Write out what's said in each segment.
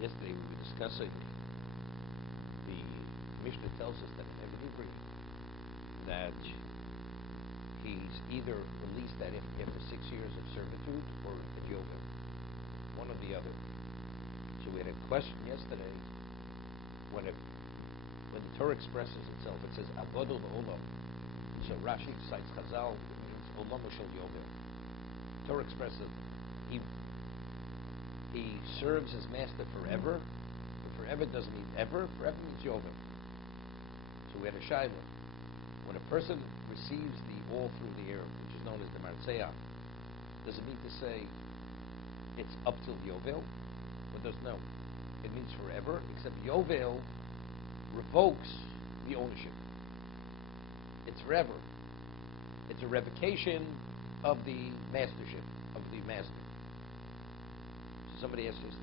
Yesterday we were discussing the Mishnah tells us that in every degree that he's either released after 6 years of servitude or a yovel, one or the other. So we had a question yesterday when the Torah expresses itself, it says Abodol Olam. So Rashi cites Chazal, it means Olam Shel Yovel. Torah expresses he serves his master forever, but forever doesn't mean ever, forever means Yovel. So we had a shaila. When a person receives the all through the air, which is known as the Martzeah, does it mean to say it's up till Yovel? Or does no? It means forever, except Yovel revokes the ownership. It's forever. It's a revocation of the mastership, of the master. So somebody asks us,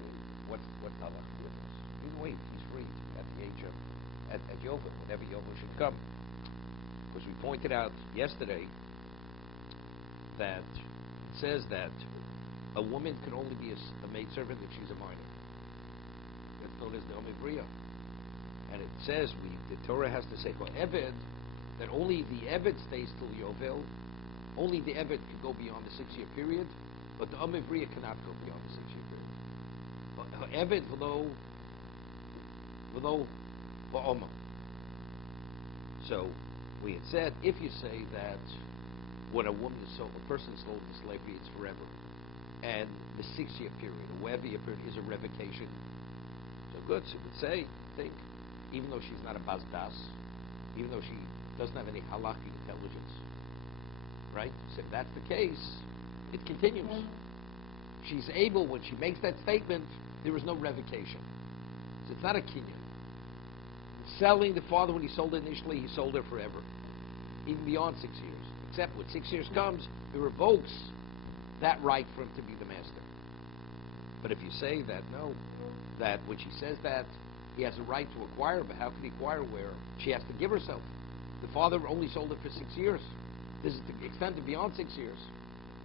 what halacha difference? You can wait, he's free at the age of, at Yovel, whenever Yovel should come. Because we pointed out yesterday that it says that a woman can only be a maidservant if she's a minor. That's known as the Omebriya. And it says, the Torah has to say, for Eved, that only the Eved stays till Yovel, only the Eved can go beyond the 6-year period, but the Omebriya cannot go beyond the 6-year period. But Eved, v'lo ba'oma. So, we had said, if you say that when a woman is sold, a person is sold into slavery, it's forever, and the 6-year period, or whatever year period, is a revocation, so good. So we would say, even though she's not a Bazdas, even though she doesn't have any halakhic intelligence, right? So if that's the case, it continues. She's able, when she makes that statement, there is no revocation. So it's not a kinyan. Selling the father, when he sold it initially, he sold her forever, even beyond 6 years. Except when 6 years comes, it revokes that right for him to be the master. But if you say that, no, that when she says that, he has a right to acquire, but how can he acquire where she has to give herself? The father only sold it for 6 years. This is to extend it beyond 6 years.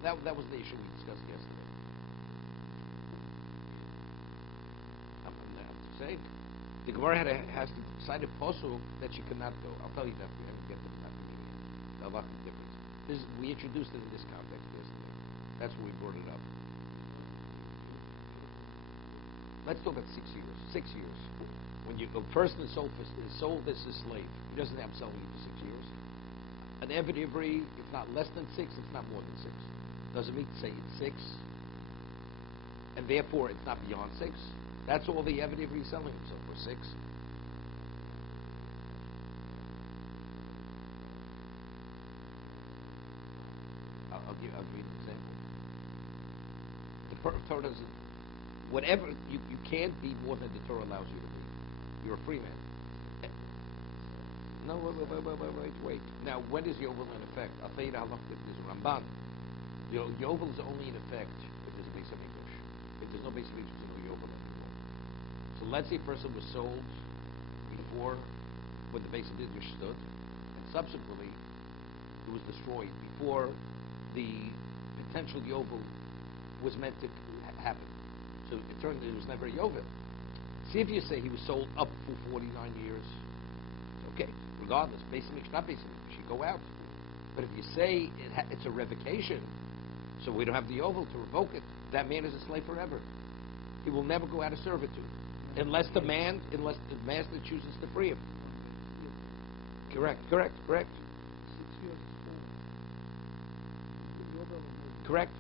That was the issue we discussed yesterday. I'm saying the Gemara has to cite a posuk that she cannot go. I'll tell you that we haven't get to the meaning. The halachic difference. We introduced it in this context yesterday. That's where we brought it up. Let's talk about 6 years. 6 years. When a person is sold as a slave, he doesn't have selling it for 6 years. An Eved Ivri, it's not less than 6, it's not more than 6. Doesn't mean to say it's 6, and therefore it's not beyond 6. That's all the Eved Ivri is selling himself for, 6. I'll give you an example. The Torah doesn't. Whatever you can't be more than the Torah allows you to be. You're a free man. No, wait. Now, when is Yovel in effect? I'll tell you the halacha. There's a Ramban. Yovel is only in effect if there's a Beis Hamikdash. If there's no Beis Hamikdash, there's no Yovel anymore. So let's say a person was sold before, when the Beis Hamikdash stood, and subsequently it was destroyed before the potential Yovel was meant to happen. So it turned it was never a Yovel. See if you say he was sold up for 49 years. Okay, regardless, Beis Hamikdash, not Beis Hamikdash, you go out. But if you say it's a revocation, so we don't have the Yovel to revoke it, that man is a slave forever. He will never go out of servitude, unless the master chooses to free him. Correct. 6 years is full. Correct.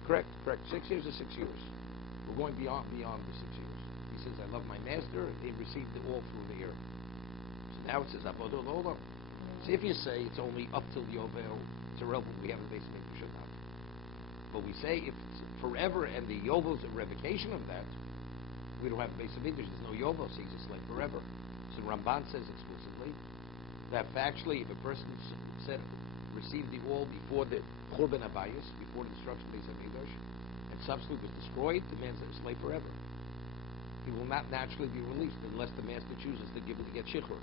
6 years is 6 years. We're going beyond the 6 years. He says, I love my master, and he received it all through the air. So now it says, Abodol Olam. See if you say it's only up till Yovel, it's irrelevant, we have a Beis Hamikdash or not. But we say if it's forever and the Yovel is a revocation of that, we don't have a Beis Hamikdash, there's no Yovel, so he's a slave forever. So Ramban says explicitly that factually, if a person received the all before the Churban Abayis, before the destruction of Beis Hamikdash, and subsequently was destroyed, the man's a slave forever. He will not naturally be released unless the master chooses to give him to get shichur.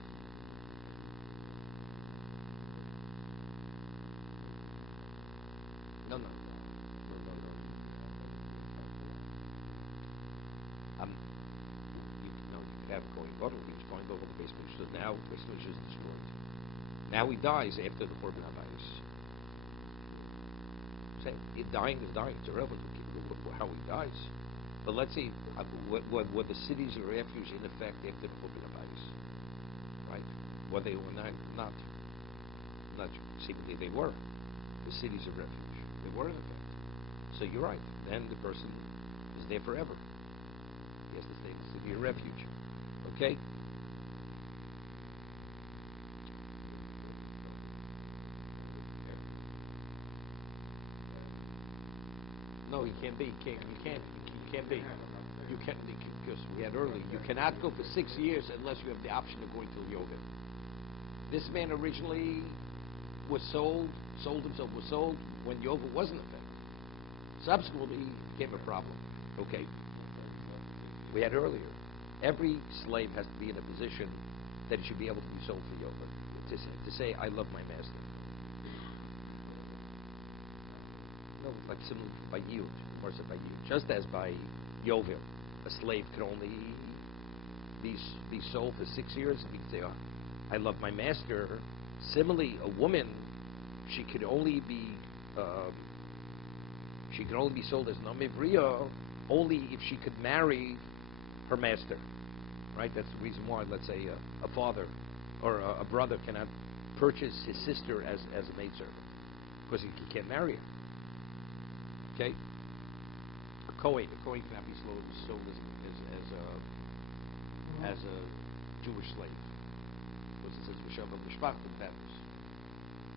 No. have a Kohen Gadol. He was going over the base Mikdash. So now base Mikdash is destroyed. Now he dies after the Korban Habayis. Dying is dying. It's irrelevant how he dies. But let's see, were the cities of refuge in effect after the Korban Habayis? Right? Were they or not? Not seemingly they were. The cities of refuge. They were in effect. So you're right. Then the person is there forever. He has to stay in the city of refuge. Okay? No, he can't be. You can't be. You can't, because we had earlier, you cannot go for 6 years unless you have the option of going to Yovel. This man originally was sold himself, was sold when Yovel wasn't effective. Subsequently, it became a problem. Okay. We had earlier, every slave has to be in a position that he should be able to be sold for Yovel. To say, I love my master. No, it's like similar by Yud, or by Yud. Just as by Yovel, a slave could only be sold for 6 years, and he could say, I love my master. Similarly, a woman, she could only be sold as nomivria only if she could marry her master. Right? That's the reason why, let's say, a father or a brother cannot purchase his sister as a maidservant, because he can't marry her. Okay? A Kohen cannot be sold as a Jewish slave, because it says V'shav Mishpachta families.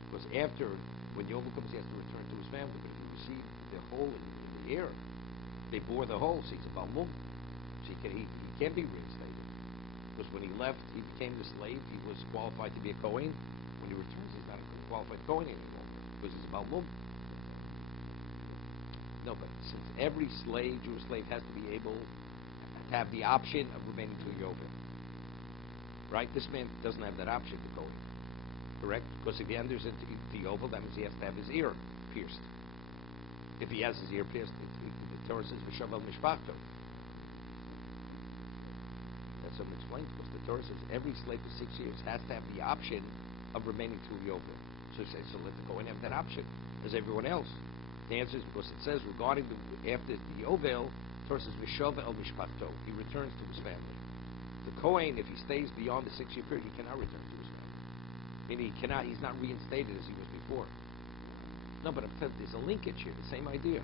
Because after, when Yovel comes, he has to return to his family. But if he received the whole in the air, they bore the whole. So he's a Balmum. So he can't be reinstated. Because when he left, he became the slave. He was qualified to be a Kohen. When he returns, he's not a qualified Kohen anymore, because he's a Balmum. No, but since every Jewish slave has to be able to have the option of remaining to Yovel. Right? This man doesn't have that option to Kohen. Correct? Because if he enters into Yovel, that means he has to have his ear pierced. If he has his ear pierced, the Torah says, V'shav Mishpachto. That's what I'm explaining. Because the Torah says every slave for 6 years has to have the option of remaining to Yovel. So let the Kohen have that option, as everyone else. The answer is because it says regarding after the Yovel, the Torah says V'shav Mishpachto. He returns to his family. The Kohen, if he stays beyond the 6 year period, he cannot return to his family. Meaning he's not reinstated as he was before. No, but I'm telling you, there's a linkage here, the same idea.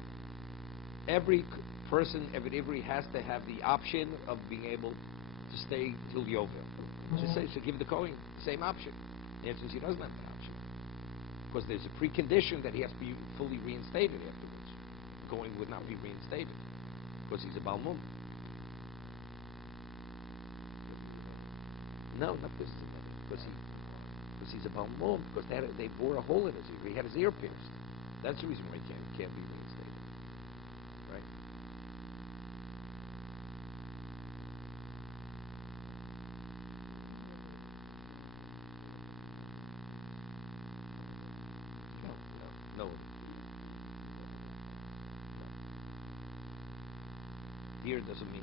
Every person, every Ivri has to have the option of being able to stay till Yovel. So give the Kohen the same option. The answer is he doesn't have that option. Because there's a precondition that he has to be fully reinstated afterwards. The Kohen would not be reinstated, because he's a Balmum. No, not because he's a Balmum. Because he's a Balmum, because they bore a hole in his ear. He had his ear pierced. That's the reason why he can't be reinstated. Right? No. The ear doesn't mean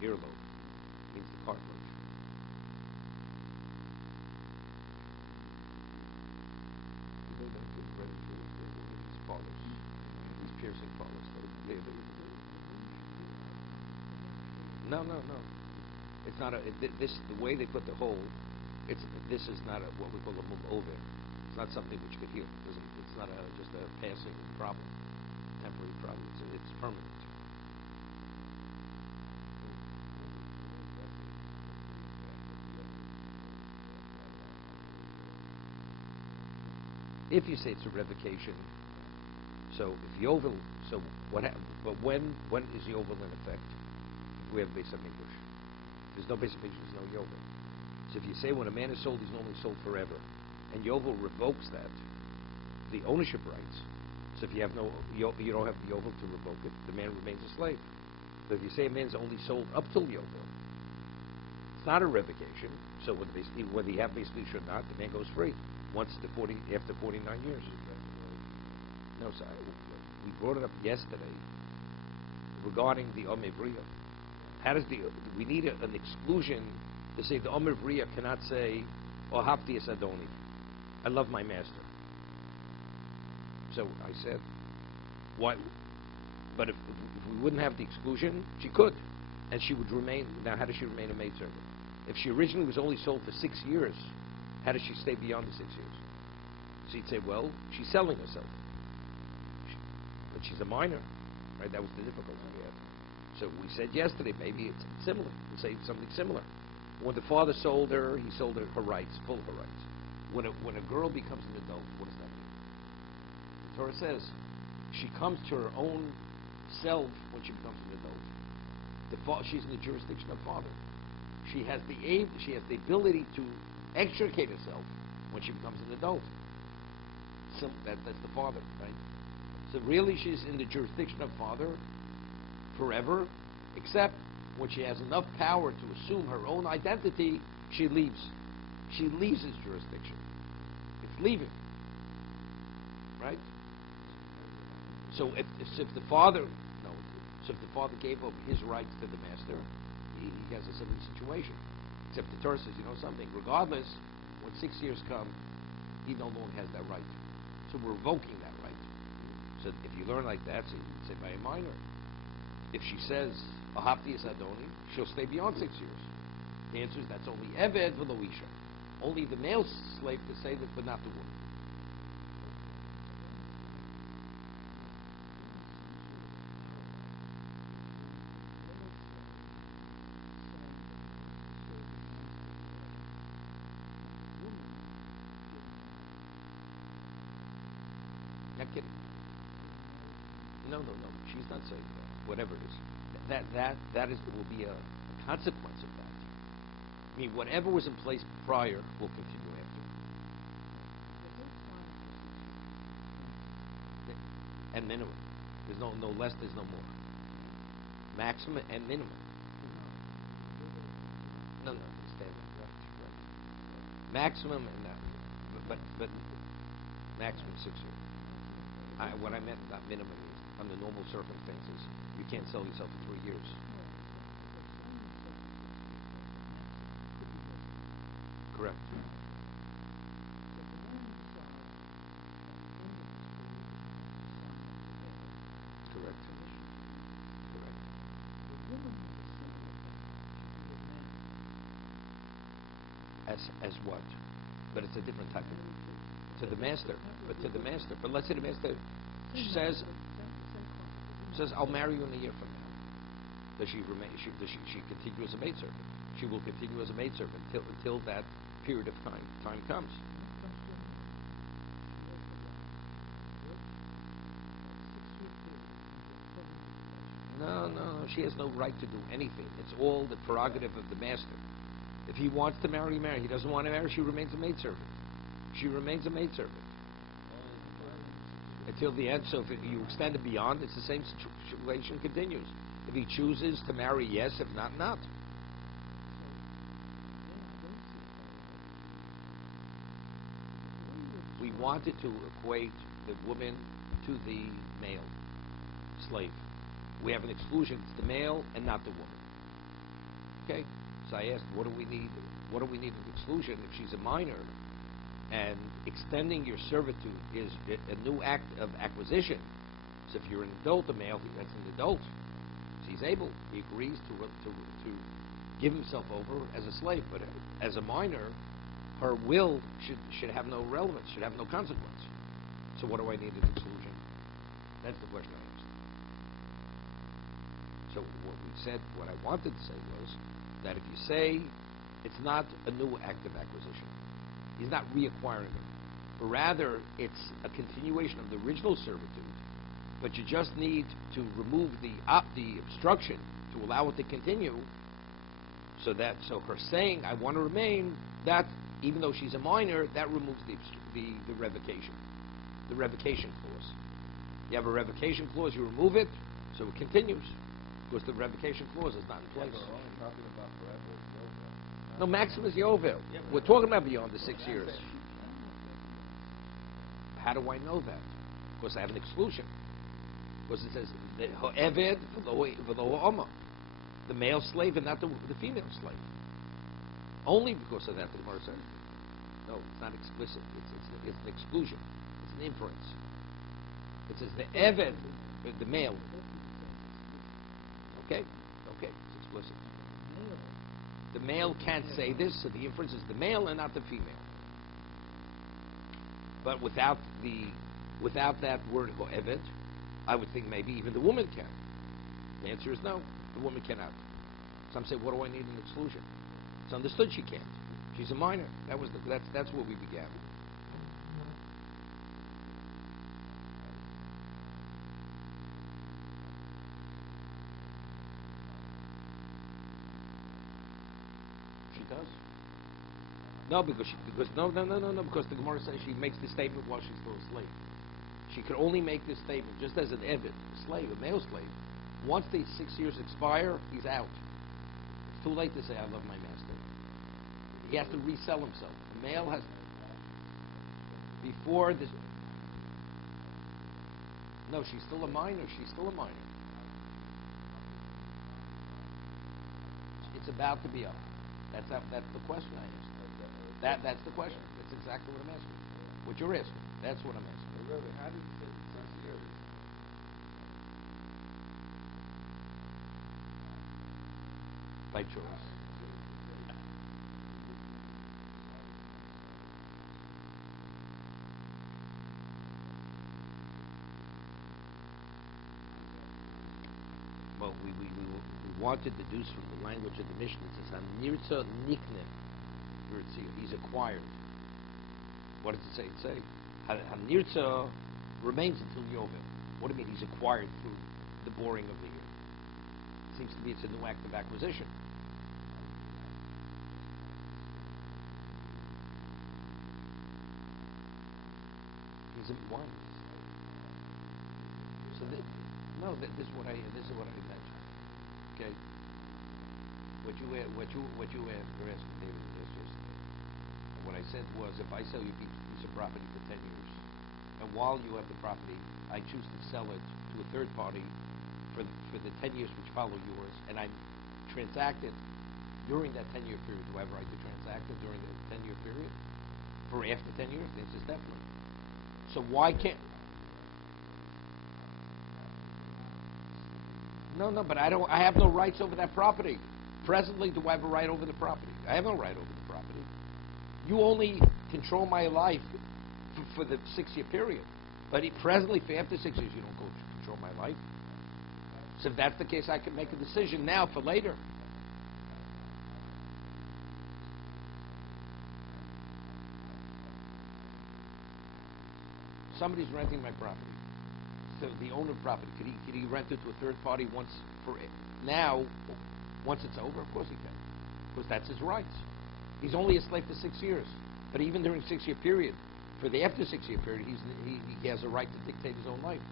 the earlobe. It means the cartilage. These piercing collars. No. It's not the way they put the hole. This is not what we call a mum over. It's not something which you could heal. It's not just a passing problem, temporary problem. It's permanent. If you say it's a revocation, so if Yovel, so what happens? But when is Yovel in effect? We have Beis HaMikdash. There's no Beis HaMikdash, there's no Yovel. So if you say when a man is sold, he's only sold forever, and Yovel revokes that, the ownership rights. So if you have you don't have the Yovel to revoke it, the man remains a slave. But if you say a man's only sold up till Yovel, it's not a revocation. So whether you have Beis HaMikdash or not, the man goes free. After 49 years. No, sir. We brought it up yesterday regarding the Omei Bria. How does we need an exclusion to say the Omer Bria cannot say, "Oh, Hafti es Adoni," I love my master. So I said, why? But if we wouldn't have the exclusion, she could, and she would remain. Now, how does she remain a maidservant? If she originally was only sold for 6 years, how does she stay beyond the 6 years? So you'd say, well, she's selling herself, but she's a minor, right? That was the difficulty we had. So we said yesterday, maybe it's similar. We'll say something similar. When the father sold her, he sold her her rights, full of her rights. When a girl becomes an adult, what does that mean? The Torah says she comes to her own self when she becomes an adult. She's in the jurisdiction of father. She has the ability to extricate herself when she becomes an adult. So that's the father, right? So really, she's in the jurisdiction of father forever, except when she has enough power to assume her own identity, she leaves. She leaves his jurisdiction. It's leaving, right? So if the father gave up his rights to the master, he has a similar situation. Except the Torah says, you know something, regardless, when 6 years come, he no longer has that right. So we're revoking that right. So if you learn like that, so you say by a minor. If she says, Ahapti is Adoni, she'll stay beyond 6 years. The answer is that's only Eved v'lo Isha. Only the male slave to say that, but not the woman. Not kidding. No. She's not saying that. Whatever it is, that will be a consequence of that. I mean, whatever was in place prior will continue after. And minimum. There's no less. There's no more. Maximum and minimum. No. Standard. Right. Maximum and that. But maximum 6 years. What I meant, not minimum, is under normal circumstances, you can't sell yourself for 3 years. Correct. Correct. As what? But it's a different type of. To the master. But let's say the master says, I'll marry you in a year from now. Does she remain? Does she continue as a maidservant? She will continue as a maidservant until that period of time comes. No. She has no right to do anything. It's all the prerogative of the master. If he wants to marry, marry. He doesn't want to marry, she remains a maidservant. She remains a maidservant until the end. So if you extend it beyond, it's the same situation continues. If he chooses to marry, yes. If not, not. We wanted to equate the woman to the male slave. We have an exclusion. It's the male and not the woman. Okay? So I asked, what do we need? What do we need an exclusion if she's a minor? And extending your servitude is a new act of acquisition. So if you're an adult, a male, that's an adult. So he's able, he agrees to give himself over as a slave. But as a minor, her will should have no relevance, should have no consequence. So what do I need an exclusion? That's the question I asked. So what I wanted to say was that if you say it's not a new act of acquisition, he's not reacquiring it, but rather it's a continuation of the original servitude, but you just need to remove the obstruction to allow it to continue. So her saying I want to remain, that even though she's a minor, that removes the revocation clause. You have a revocation clause, you remove it, so it continues because the revocation clause is not in place. We're only talking about forever. No, maximum is Yovel. We're talking about beyond the 6 years. How do I know that? Because I have an exclusion. Because it says Eved v'lo Oma. the male slave and not the female slave. Only because of that, the Gemara says. No, it's not explicit. It's an exclusion. It's an inference. It says the Eved, the male. Okay, it's explicit. The male can't say this, so the inference is the male and not the female. But without that word Eved, I would think maybe even the woman can. The answer is no, the woman cannot. Some say, what do I need an exclusion? It's understood she can't. She's a minor. That's where we began. She does. No, because the Gemara says she makes the statement while she's still a slave. She could only make this statement just as an Eved, a slave, a male slave. Once the 6 years expire, he's out. It's too late to say, I love my master. He has to resell himself. The male has, before this, no, she's still a minor. She's still a minor. It's about to be up. That's the question I asked. That's the question. That's exactly what I'm asking. What you're asking. That's what I'm asking. How did you say 6 years? By choice. Well, we want to deduce from the language of the Mishnah. It says, "Hanirtza nikne." He's acquired. What does it say? It say, "Hanirtza remains until Yovel." What do you mean? He's acquired through the boring of the year. It seems to be it's a new act of acquisition. He's a what? So this is what I mentioned. Okay. What you were asking David just yesterday. And what I said was, if I sell you a piece of property for 10 years, and while you have the property, I choose to sell it to a third party for the 10 years which follow yours, and I transact it during that 10-year period. Do I have a right to transact it during the 10-year period? For after 10 years? The answer is definitely. So why can't? No, but I have no rights over that property. Presently, do I have a right over the property? I have no right over the property. You only control my life for the 6-year period. But presently, for after 6 years, you don't control my life. So if that's the case, I can make a decision now for later. Somebody's renting my property. So the owner of property, could he rent it to a third party once it's over? Of course he can. Because that's his rights. He's only a slave for 6 years. But even during 6-year period, for the after 6-year period, he has a right to dictate his own life.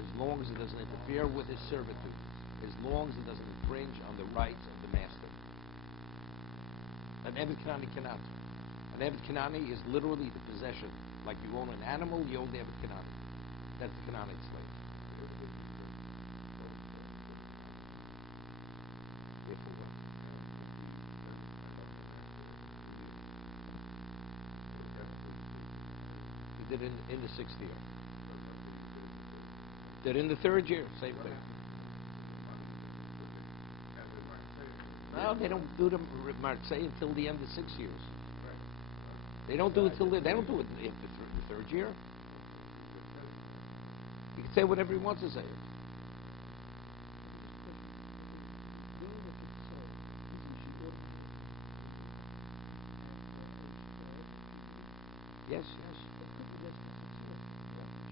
As long as it doesn't interfere with his servitude. As long as it doesn't infringe on the rights of the master. An Eved Kanani cannot. An Eved Kanani is literally the possession. Like you own an animal, you own the Eved Kanani. That's the Kanani slave. He did in the 6th year. Did in the 3rd year, same thing. No, they don't do the Martzei until the end of 6 years. They don't do it until they don't do it in the 3rd year. He can say whatever he wants to say. Yes.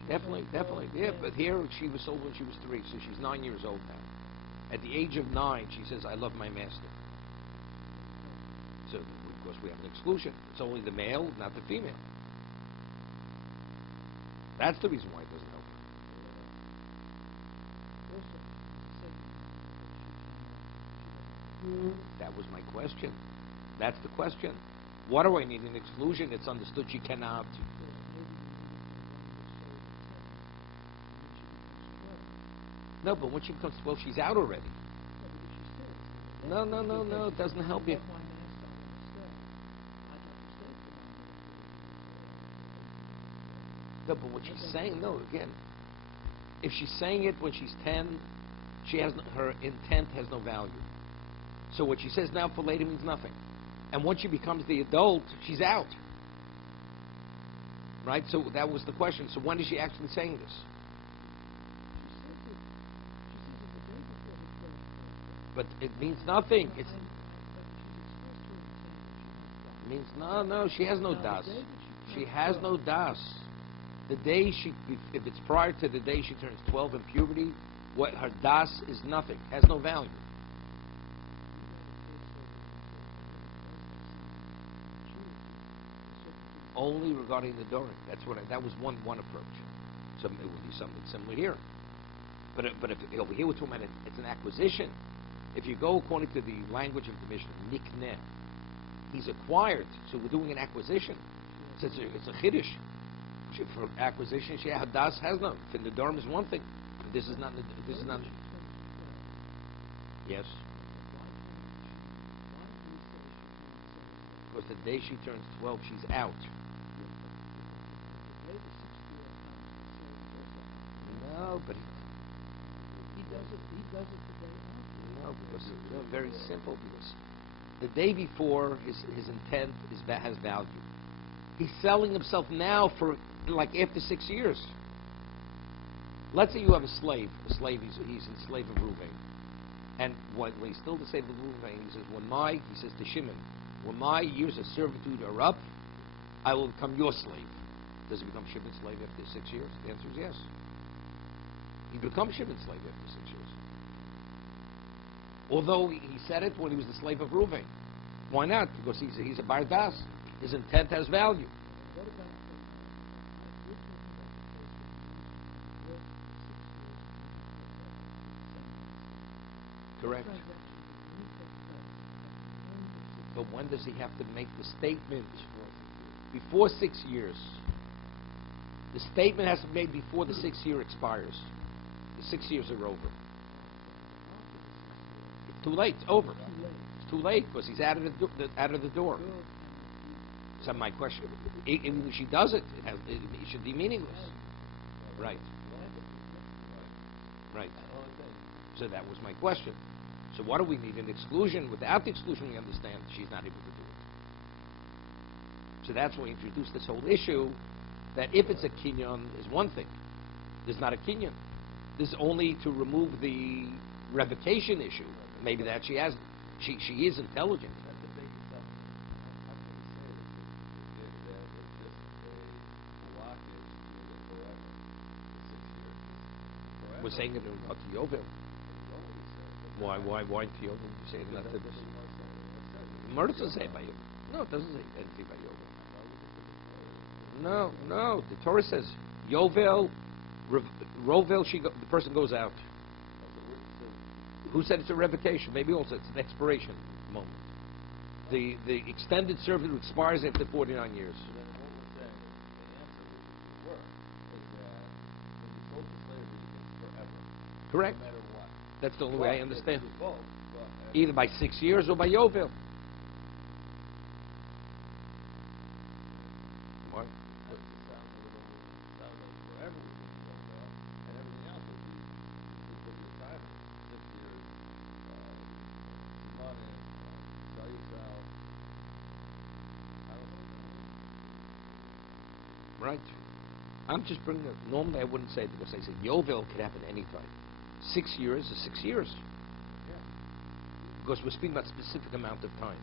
Definitely. Yeah, but here she was sold when she was 3, so she's 9 years old now. At the age of 9, she says, "I love my master." So, of course, we have an exclusion. It's only the male, not the female. That's the reason why it doesn't help. That was my question. That's the question. What do I need an exclusion? It's understood she cannot. No, but when she becomes 12, she's out already. No, it doesn't help you. No, but what she's saying, no, again, if she's saying it when she's 10, her intent has no value. So what she says now for later means nothing. And once she becomes the adult, she's out. Right? So that was the question. So when is she actually saying this? But it means nothing. It means no. She has no das. She has no das. The day if it's prior to the day she turns 12 in puberty, what her das is nothing. Has no value. Only regarding the Dorim. That was one approach. So it would be something similar here. But if over here we're talking about it's an acquisition. If you go according to the language of the Mishnah, nikneh, he's acquired. So we're doing an acquisition. So it's a chiddush. For acquisition, das has no. In the Dorim is one thing. This is not. Yes. Because the day she turns 12, she's out. No, but he does it the day after. No, because it's very simple. Because the day before, his intent has value. He's selling himself now for like after 6 years. Let's say you have a slave. He's in slave of Reuven, and when he's still the slave of Reuven, he says, he says to Shimon, when my years of servitude are up, I will become your slave. Does he become Shimon's slave after 6 years? The answer is yes. He becomes Shimon's slave after 6 years. Although he said it when he was the slave of Reuven. Why not? Because he's a bar das. His intent has value. Correct. But when does he have to make the statement? Before 6 years. The statement has to be made before the 6 year expires. The 6 years are over. It's too late. It's over. It's too late because he's out of the door. So my question: if she does it, it should be meaningless. Right. Right. So that was my question. So what do we need? An exclusion? Without the exclusion, we understand she's not able to do it. So that's why we introduced this whole issue that if it's a kinyan is one thing. There's not a kinyan. This is only to remove the revocation issue. Maybe that she is intelligent. We're saying it about Yovel. Why to Yovel? You say it not to this? Gemara doesn't say it by Yovel. No, it doesn't say anything by Yovel. No. The Torah says Yovel, Rovel. The person goes out. Who said it's a revocation? Maybe also it's an expiration moment. The extended servitude expires after 49 years. Correct. No matter what. That's the only way I understand. Either by 6 years or by Yovel. What? Forever we can Yovel, and everything else will be retirement. 6 years, money, sell yourself. Right. I'm just bringing it. Normally I wouldn't say it because I said Yovel could happen anytime. 6 years is 6 years. Yeah. Because we're speaking about a specific amount of time.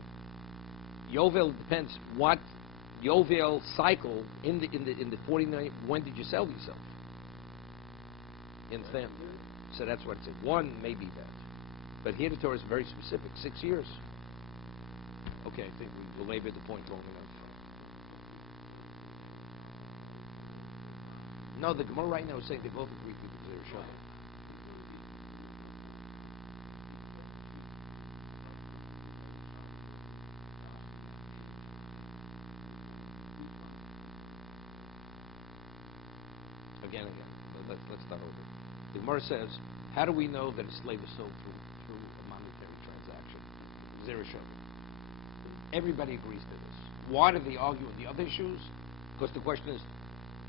Yovel depends what Yovel cycle in the 49. When did you sell yourself? You understand? So that's what it said. One may be that, but here the Torah is very specific. 6 years. Okay, I think we belabored the point long enough. No, the Gemara right now is saying they both agree to the Zera Shalom. Again. Let's start over. The Gemara says How do we know that a slave is sold through a monetary transaction? Zero shove. Everybody agrees to this. Why do they argue on the other issues? Because the question is,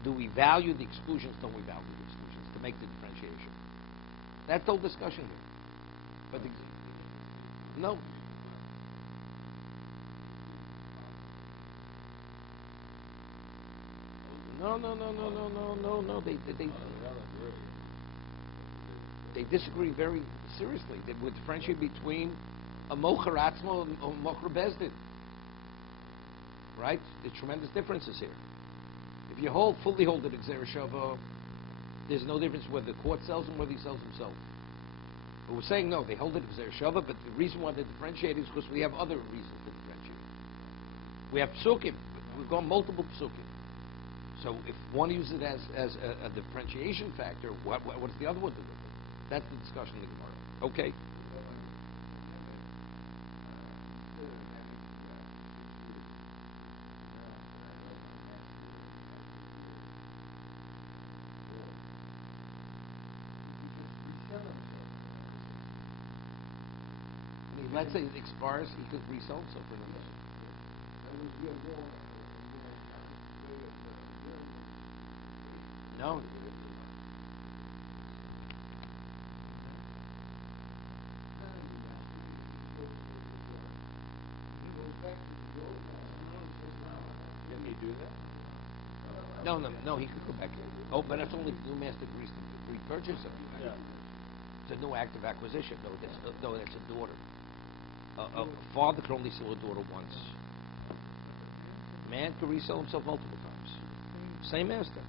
do we value the exclusions? Don't we value the exclusions to make the differentiation? That's the whole discussion here. But no. No. They disagree very seriously. They would differentiate between a mocher atzmo and a mocher bezdin. Right? There's tremendous differences here. If you fully hold it at Zereshava, there's no difference whether the court sells him or whether he sells himself. But we're saying no, they hold it at Zereshava, but the reason why they differentiate is because we have other reasons to differentiate. We have psukim. We've got multiple psukim. So if one uses it as a differentiation factor, what's the other one to do? That's the discussion in the Gemara. Okay. I mean, let's say it expires, he could resell himself for another. No. Can he do that? No, he could go back in. Oh, but that's only if the new master agrees to repurchase him. Yeah. It's a new act of acquisition. No, that's a daughter. A father can only sell a daughter once. Man can resell himself multiple times. Same master.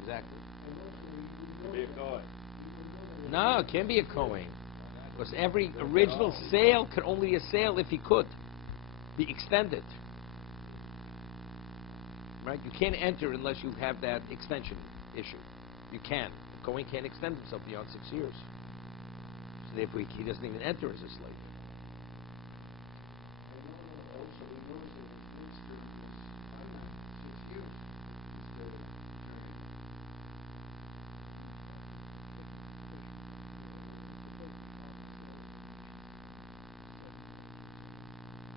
Exactly. Can be a Kohen. No, it can't be a Kohen. Because every original sale could only be a sale if he could be extended. Right? You can't enter unless you have that extension issue. You can't. The Kohen can't extend himself beyond 6 years. So therefore he doesn't even enter as a slave.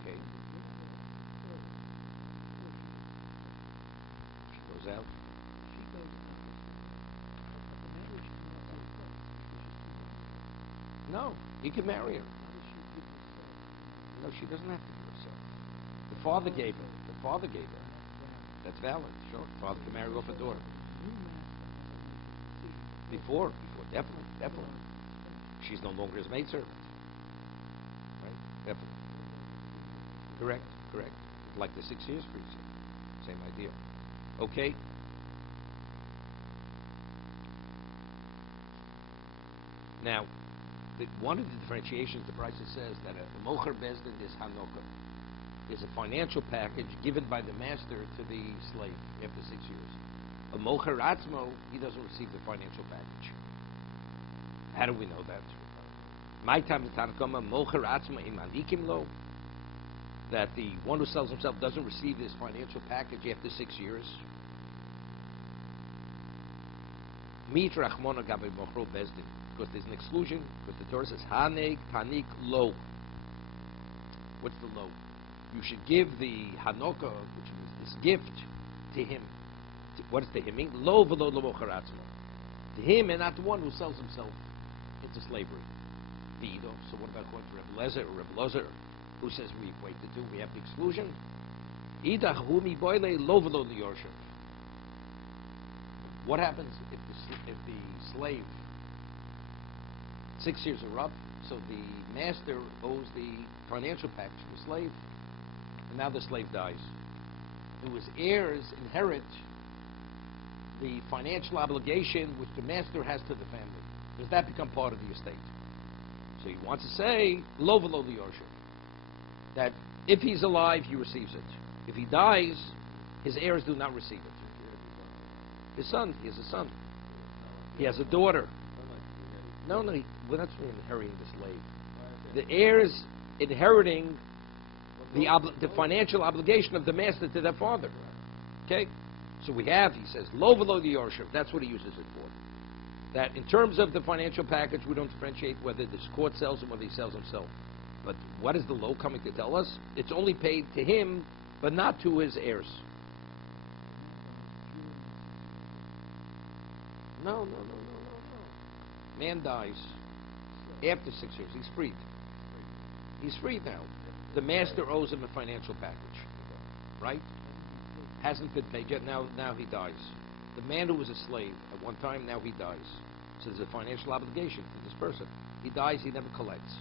Okay. She goes out. No, he can marry her. No, she doesn't have to do herself. The father gave her. The father gave her. That's valid. Sure. The father can marry off a daughter. Before, definitely. She's no longer his maidservant. Right? Definitely. Correct. Like the 6 years precept. Same idea. Okay. Now, one of the differentiations, the Brisa says that a mocher bezdin is hanokah, is a financial package given by the master to the slave after 6 years. A mocher atzmo, he doesn't receive the financial package. How do we know that? My time to Tanakama, mocher atzmo imanikim lo, that the one who sells himself doesn't receive his financial package after 6 years. Mitrachmona gabe mocher bezdin. Because there's an exclusion, because the Torah says, Haneg Tanik Lo. What's the lo? You should give the Hanokah, which means this gift, to him. What does to him mean? Lo v'lo lo mocharatzmo. To him, and not the one who sells himself into slavery. V'ido. So what about according to Rebbe Lezer or Rebbe Lozer, who says we equate the two? We have the exclusion. Idach humi boile lo v'lo liyorshav. What happens if the slave 6 years are up, so the master owes the financial package to the slave, and now the slave dies. Do his heirs inherit the financial obligation which the master has to the family? Does that become part of the estate? So he wants to say, lo v'lo liyorshav, that if he's alive, he receives it. If he dies, his heirs do not receive it. His son, he has a son. He has a daughter. No, we're not inheriting the slave. The heirs inheriting the financial obligation of the master to their father. Okay? So we have, he says, lo v'lo the Yorshim. That's what he uses it for. That in terms of the financial package, we don't differentiate whether this court sells him, whether he sells himself. But what is the lo coming to tell us? It's only paid to him, but not to his heirs. No. Man dies after 6 years. He's freed. He's freed now. The master owes him a financial package, right? Hasn't been paid yet. Now he dies. The man who was a slave at one time, now he dies. So there's a financial obligation to this person. He dies, he never collects.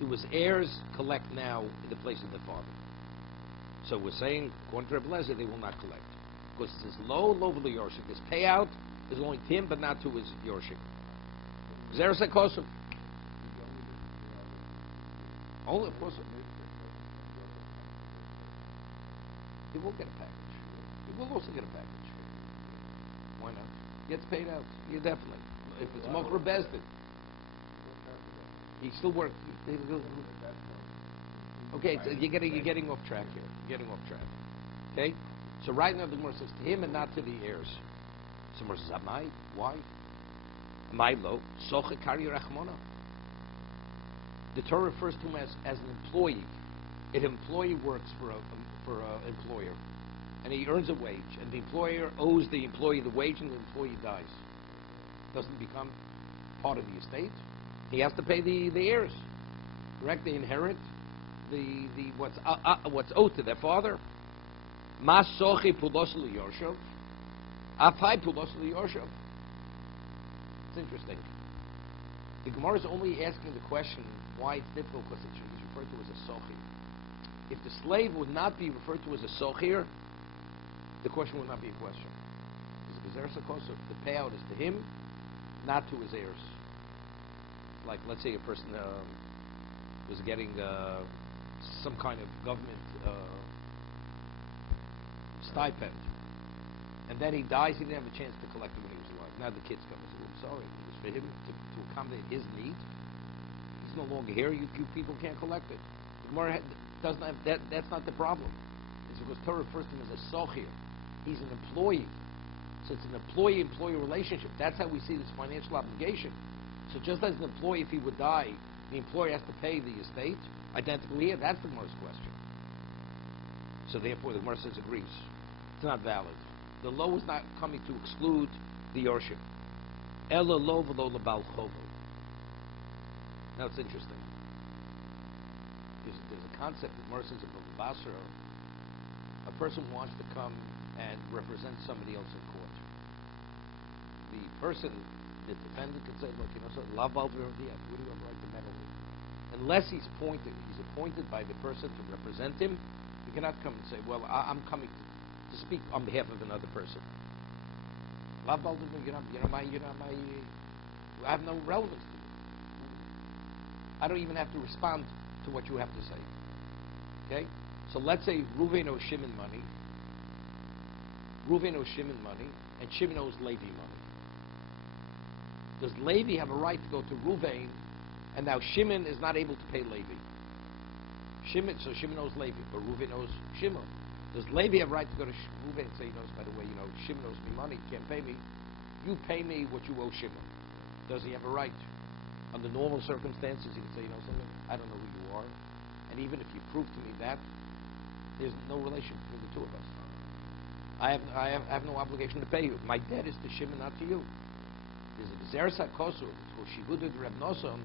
His heirs collect now in the place of the father. So we're saying, according to Rabbi Lezer, they will not collect. Because it says, lo v'lo yorshim. This payout is only to him, but not to his yorshim. Zeres HaKosov. Only, of course. He will get a package. He will also get a package. Why not? Gets paid out. Yeah, definitely. If it's Mokra Bezdin, he still works. Okay, so you're getting off track here. You're getting off track. Okay? So right now the Gemara says to him and not to the heirs. So Gemara says, Amai? Why? Amai lo. Socha kari rachmona. The Torah refers to him as an employee. An employee works for an employer. And he earns a wage. And the employer owes the employee the wage and the employee dies. Doesn't become part of the estate. He has to pay the heirs. Correct? They inherit what's owed to their father. Mas sochi pulos liyorshov. Afai pulos liyorshov. It's interesting. The Gemara is only asking the question why it's difficult because he's referred to as a sochi. If the slave would not be referred to as a sochir, the question would not be a question. Because the payout is to him, not to his heirs. Like, let's say a person was getting some kind of government stipend, and then he dies, he didn't have a chance to collect it when he was alive. Now the kids come and say, I'm sorry, it was for him to accommodate his need. He's no longer here, you people can't collect it. The Gemara doesn't have, that's not the problem. It's because Torah refers to him as a sochir. He's an employee. So it's an employee-employee relationship. That's how we see this financial obligation. So just as an employee, if he would die, the employer has to pay the estate, identically here, that's the Gemara's question. So therefore, the Gemara says agrees. It's not valid. The law is not coming to exclude the Yorshim. Ela lo v'lo lebal chovo. Now it's interesting. There's a concept that Gemara says of Basra. A person wants to come and represent somebody else in court. The person, the defendant, can say, look, so la valverde, what do you have right to meddle with? Unless he's appointed by the person to represent him, he cannot come and say, well, I'm coming to speak on behalf of another person. La valverde, I have no relevance to you. I don't even have to respond to what you have to say. Okay? So let's say Reuven owes Shimon money. Reuven owes Shimon money, and Shimon owes Levi money. Does Levi have a right to go to Reuven, and now Shimon is not able to pay Levi? So Shimon owes Levi, but Reuven owes Shimon. Does Levi have a right to go to Reuven and say, by the way, Shimon owes me money, you can't pay me. You pay me what you owe Shimon. Does he have a right? Under normal circumstances, he can say, something, I don't know who you are, and even if you prove to me that, there's no relation between the two of us. I have no obligation to pay you. My debt is to Shimon, not to you. There's a Zeres HaKosov, it's called Shibudud Reb Nosson,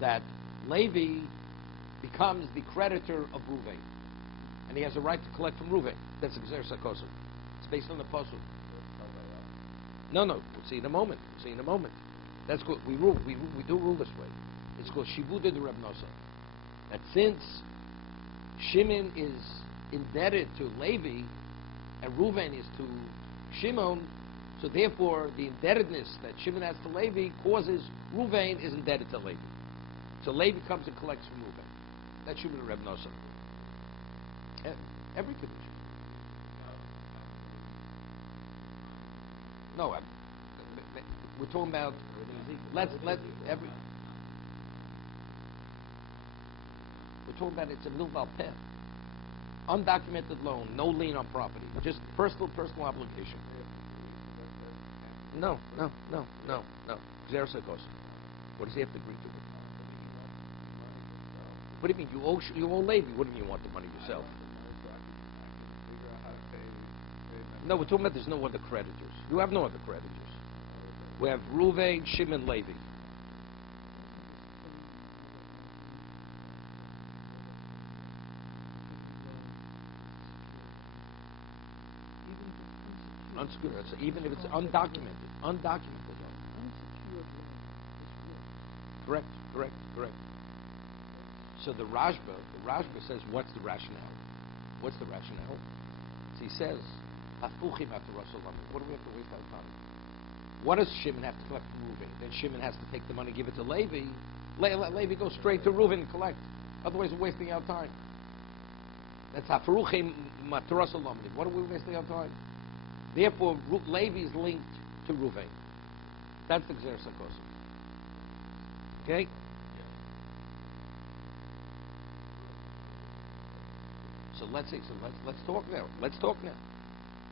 that Levi becomes the creditor of Reuven. And he has a right to collect from Reuven. That's a Zeres HaKosov. It's based on the Pasuk. No, we'll see in a moment. That's good. We do rule this way. It's called Shibudud Reb Nosson. That since Shimon is indebted to Levi, and Reuven is to Shimon, so therefore the indebtedness that Shimon has to Levi causes Reuven is indebted to Levi. So Levi comes and collects from Reuven. That should be the Reb Nosson. Every kiddushin. No, we're talking about we're talking about it's a milval peh. undocumented loan, no lien on property, just personal obligation. No. Xeris goes. What does he have to agree to? What do you mean? You owe Levi. What do you mean you want the money yourself? No, we're talking about there's no other creditors. You have no other creditors. We have Reuven, Shimon, Levi. Unsecured. So even if it's undocumented. Correct. So the Rashba says, what's the rationale? So he says, what do we have to waste our time? What does Shimon have to collect from Reuven? Then Shimon has to take the money, give it to Levi. Let Levi go straight to Reuven and collect. Otherwise, we're wasting our time. That's hafuchim maturasalamdim. What are we wasting our time? Therefore, Levi is linked to Reuven. That's the Xeris HaKosim. Okay? So let's talk now.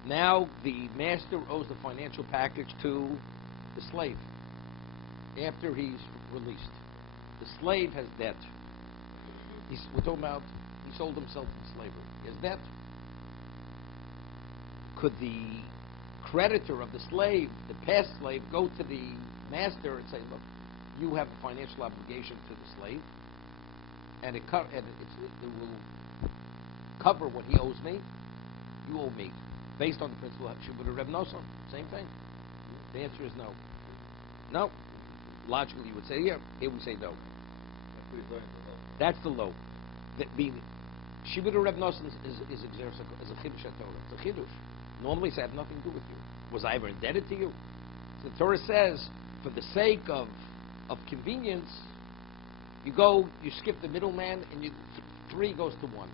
Now the master owes the financial package to the slave after he's released. The slave has debt. We're talking about he sold himself in slavery. He has debt. Could the creditor of the slave, the past slave, go to the master and say, look, you have a financial obligation to the slave, and it will cover what he owes me, you owe me, based on the principle of Shibud Reb Noson. Same thing. The answer is no. No. Logically, you would say yeah. Here we say no. That's the low. Shibud Reb Noson is a Xeris, is a Chiddush HaTorah. It's a Chiddush. Normally, it had nothing to do with you. Was I ever indebted to you? So the Torah says, for the sake of convenience, you skip the middleman, and 3 goes to 1.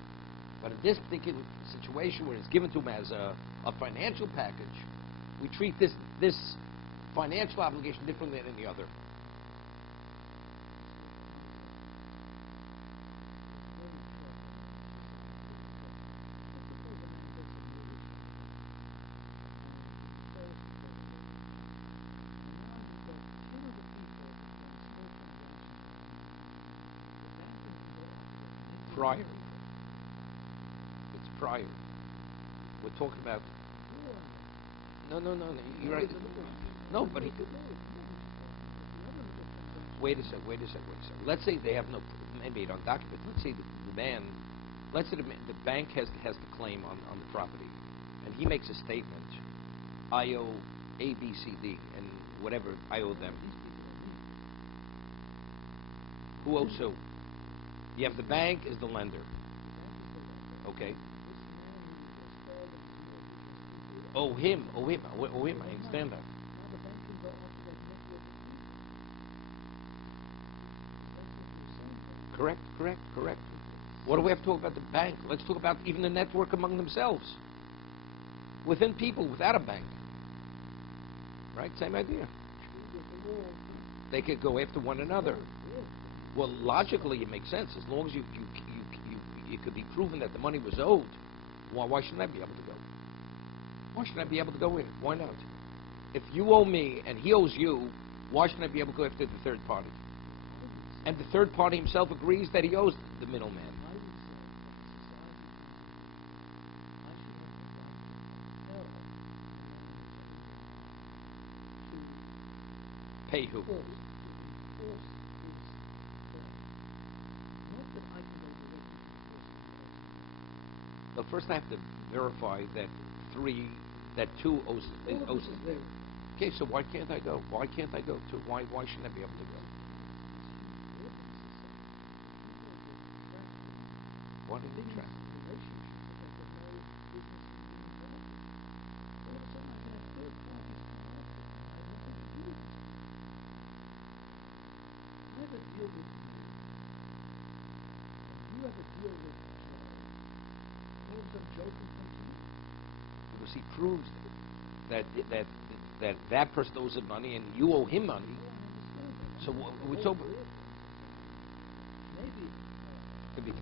But in this particular situation where it's given to him as a financial package, we treat this financial obligation differently than any other. Prior. It's prior. We're talking about. No. You're right. No, but wait a second. Let's say they have no, maybe on documents. Let's say the bank has the claim on the property, and he makes a statement. I owe A, B, C, D, and whatever I owe them. Who owes who? You have the bank is the lender. Okay. Oh him. I understand that. Correct. What do we have to talk about the bank? Let's talk about even the network among themselves. Within people, without a bank. Right? Same idea. They could go after one another. Well, logically, it makes sense. As long as it could be proven that the money was owed, why shouldn't I be able to go? Why shouldn't I be able to go in? Why not? If you owe me and he owes you, why shouldn't I be able to go after the third party? And the third party himself agrees that he owes the middleman. Pay who? Well, first I have to verify that 2 owes. Okay, so why can't I go? Why shouldn't I be able to go? Why did they track? Because he proves that person owes him money and you owe him money. So we're talking. Could be.